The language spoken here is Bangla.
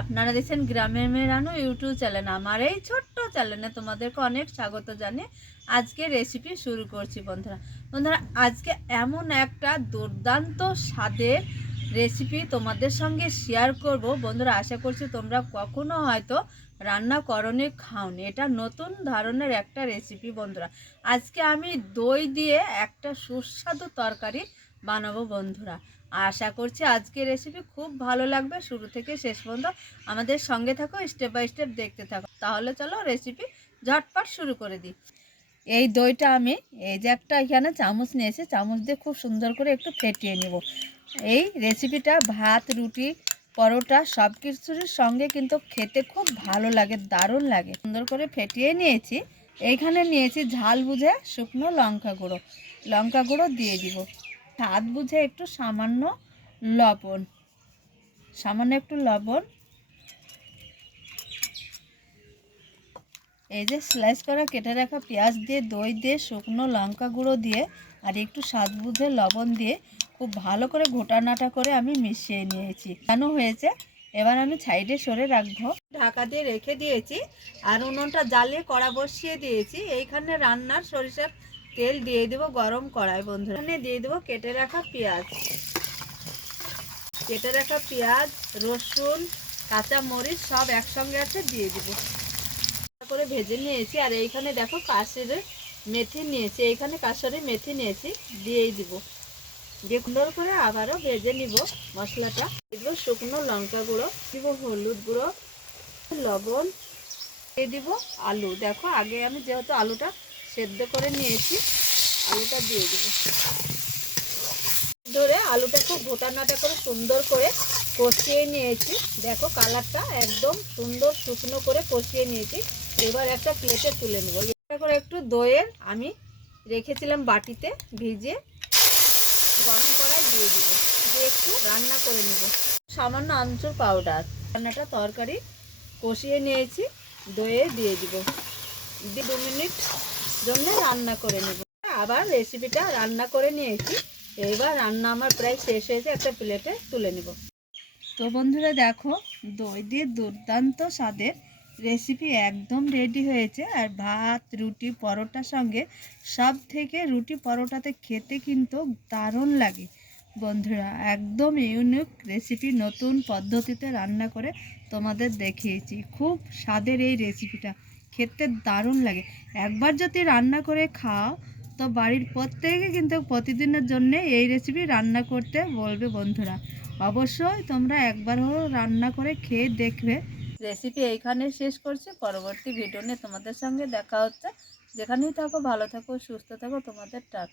আপনারা দেখছেন গ্রামের মেয়ে রানু ইউটিউব চ্যানেল। আমার এই ছোট্ট চ্যানেলে তোমাদেরকে অনেক স্বাগত জানিয়ে আজকে রেসিপি শুরু করছি। বন্ধুরা আজকে এমন একটা দুর্দান্ত স্বাদের রেসিপি তোমাদের সঙ্গে শেয়ার করব। বন্ধুরা আশা করছি তোমরা কখনো হয়তো রান্না করনি, খাওনি। এটা নতুন ধরনের একটা রেসিপি। বন্ধুরা আজকে আমি দই দিয়ে একটা সুস্বাদু তরকারি বানাবো। বন্ধুরা আশা করছি আজকের রেসিপি খুব ভালো লাগবে। শুরু থেকে শেষ পর্যন্ত আমাদের সঙ্গে থাকো, স্টেপ বাই স্টেপ দেখতে থাকো। তাহলে চলো রেসিপি ঝটপট শুরু করে দিই। এই দইটা আমি এই যে একটা এখানে চামচ নিয়েছি, চামচ দিয়ে খুব সুন্দর করে একটু ফেটিয়ে নেব। এই রেসিপিটা ভাত, রুটি, পরোটা সব কিছুর সঙ্গে কিন্তু খেতে খুব ভালো লাগে, দারুণ লাগে। সুন্দর করে ফেটিয়ে নিয়েছি। এইখানে নিয়েছি ঝাল বুঝে শুকনো লঙ্কা গুঁড়ো দিয়ে দিব। স্বাদ বুঝে একটু সামান্য লবণ, এই যে স্লাইস করা কেটে রাখা পেঁয়াজ দিয়ে, দই দিয়ে, শুকনো লঙ্কা গুঁড়ো দিয়ে আর একটু স্বাদ বুঝে লবণ দিয়ে খুব ভালো করে ঘোটানাটা করে আমি মিশিয়ে নিয়েছি। কেন হয়েছে, এবার আমি সাইডে সরে রাখবো। ঢাকা দিয়ে রেখে দিয়েছি আর উনুনটা জ্বালিয়ে কড়া বসিয়ে দিয়েছি। এইখানে রান্নার সরিষার তেল দিয়ে দেবো গরম কড়াই। বন্ধুরা এখানে দিয়ে দেবো কেটে রাখা পেঁয়াজ, রসুন, কাঁচা মরিচ সব একসঙ্গে আছে, দিয়ে দিব। করে ভেজে নিয়েছি। আর এইখানে দেখো কাসুরি মেথি নিয়েছি, এইখানে কাসুরি মেথি নিয়েছি, দিয়েই দিব। দিয়ে সুন্দর করে আবারও ভেজে নিব মশলাটা। দিব শুকনো লঙ্কা গুঁড়ো, দিব হলুদ গুঁড়ো, লবণ, দিয়ে দিব আলু। দেখো আগে আমি যেহেতু আলুটা সেদ্ধ করে নিয়েছি, আলুটা দিয়ে দিব। ধরে আলুটা খুব ঘোটানাটা করে সুন্দর করে কষিয়ে নিয়েছি। দেখো কালারটা একদম সুন্দর শুকনো করে কষিয়ে নিয়েছি। এবার একটা প্লেটে তুলে নেব। এটা করে একটু দইয়ের আমি রেখেছিলাম বাটিতে ভিজিয়ে, গরম কড়াই দিয়ে দিব, দিয়ে একটু রান্না করে নেব। সামান্য আমচুর পাউডার, রান্নাটা তরকারি কষিয়ে নিয়েছি, দইয়ে দিয়ে দিব, দিয়ে 2 মিনিট জন্য রান্না করে নেব। আবার রেসিপিটা রান্না করে নিয়েছি। এবার রান্না আমার প্রায় শেষ হয়েছে, একটা প্লেটে তুলে নেব। তো বন্ধুরা দেখো দই দিয়ে দুর্দান্ত স্বাদের রেসিপি একদম রেডি হয়েছে। আর ভাত, রুটি, পরোটার সঙ্গে সব থেকে রুটি পরোটাতে খেতে কিন্তু দারুণ লাগে। বন্ধুরা একদম ইউনিক রেসিপি, নতুন পদ্ধতিতে রান্না করে তোমাদের দেখিয়েছি। খুব স্বাদের এই রেসিপিটা, খেতে দারুণ লাগে। একবার যদি রান্না করে খাও তো বাড়ির প্রত্যেকে কিন্তু প্রতিদিনের জন্য এই রেসিপি রান্না করতে বলবে। বন্ধুরা অবশ্যই তোমরা একবার হলেও রান্না করে খেয়ে দেখবে। রেসিপি এইখানে শেষ করছি। পরবর্তী ভিডিও নিয়ে তোমাদের সঙ্গে দেখা হচ্ছে। যেখানেই থাকো ভালো থাকো, সুস্থ থাকো। তোমাদের টাটা।